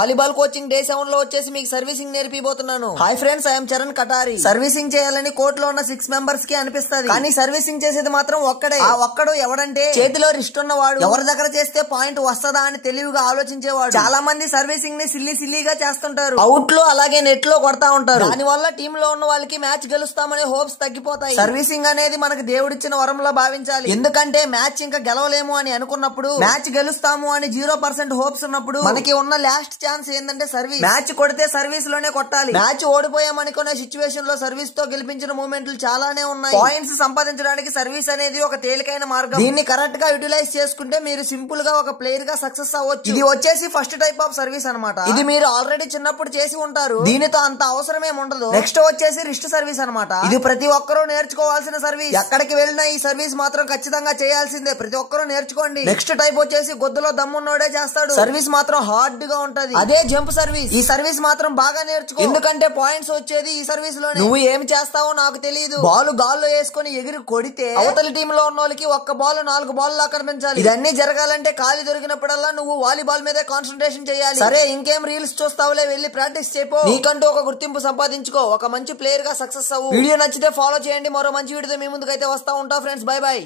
Volleyball coaching day 7 లో వచ్చేసి మీకు servicing నేర్పిపోతున్నాను. Hi friends, I'm Charan Katari. Servicing చేయాలని కోర్టులో ఉన్న 6 మెంబర్స్ కి అనిపిస్తుంది, కానీ సర్వీసింగ్ చేసేది మాత్రం ఒక్కడే. ఆ ఒక్కడు ఎవడంటే చేతిలో రిస్ట్ ఉన్నవాడు. ఎవరి దగ్గర చేస్తే పాయింట్ వస్తుందా అని తెలివిగా ఆలోచించేవాడు. చాలా మంది సర్వీసింగ్ ని సిల్లీగా చేస్తుంటారు. అవుట్ లో అలాగే నెట్ లో కొడతా ఉంటారు. దాని వల్ల టీమ్ లో ఉన్న వాళ్ళకి మ్యాచ్ గెలుస్తామనే హోప్స్ తగ్గిపోతాయి. సర్వీసింగ్ అనేది మనకు దేవుడిచ్చిన వరంలో భావించాలి. ఎందుకంటే మ్యాచ్ ఇంకా గెలవలేము అని అనుకున్నప్పుడు, మ్యాచ్ గెలుస్తాము అని 0% హోప్స్ ఉన్నప్పుడు మనకి ఉన్న లాస్ట్ ఛాన్స్ ఏంటంటే సర్వీస్. మ్యాచ్ కొడితే సర్వీస్ లోనే కొట్టాలి. మ్యాచ్ ఓడిపోయామనుకునే సిచ్యువేషన్ లో సర్వీస్ తో గెలిపించిన మూమెంట్లు చాలానే ఉన్నాయి. పాయింట్స్ సంపాదించడానికి సర్వీస్ అనేది ఒక తేలికైన మార్గం. దీన్ని కరెక్ట్ గా యూటిలైజ్ చేసుకుంటే మీరు సింపుల్ గా ఒక ప్లేయర్ గా సక్సెస్ అవ్వచ్చు. ఇది వచ్చేసి ఫస్ట్ టైప్ ఆఫ్ సర్వీస్ అన్నమాట. ఇది మీరు ఆల్రెడీ చిన్నప్పుడు చేసి ఉంటారు. దీనితో అంత అవసరమే ఉండదు. నెక్స్ట్ వచ్చేసి రిస్ట్ సర్వీస్ అన్నమాట. ఇది ప్రతి ఒక్కరూ నేర్చుకోవాల్సిన సర్వీస్. ఎక్కడికి వెళ్ళినా ఈ సర్వీస్ మాత్రం ఖచ్చితంగా చేయాల్సిందే. ప్రతి ఒక్కరూ నేర్చుకోండి. నెక్స్ట్ టైప్ వచ్చేసి గొద్దులో దమ్మున్నోడే చేస్తాడు. సర్వీస్ మాత్రం హార్డ్ గా ఉంటది. అదే జంప్ సర్వీస్. ఈ సర్వీస్ మాత్రం బాగా నేర్చుకో, ఎందుకంటే పాయింట్స్ వచ్చేది ఈ సర్వీస్ లో. నువ్వు ఏం చేస్తావో నాకు తెలియదు. బాల్ గాల్లో వేసుకుని ఎగిరి కొడితే అవతలి టీమ్ లో ఉన్న వాళ్ళకి ఒక్క బాల్ 4 బాల్ లా కనిపించాలి. ఇదన్నీ జరగాలంటే ఖాళీ దొరికినప్పుడల్లా నువ్వు వాలీబాల్ మీదే కాన్సన్ట్రేషన్ చేయాలి. సరే, ఇంకేం రీల్స్ చూస్తావులే, వెళ్ళి ప్రాక్టీస్ చేయపో. నీకంటూ ఒక గుర్తింపు సంపాదించుకో. ఒక మంచి ప్లేయర్ గా సక్సెస్ అవ్వు. వీడియో నచ్చితే ఫాలో చేయండి. మరో మంచి వీడియోతో మీ ముందుకైతే వస్తా ఉంటా ఫ్రెండ్స్. By by.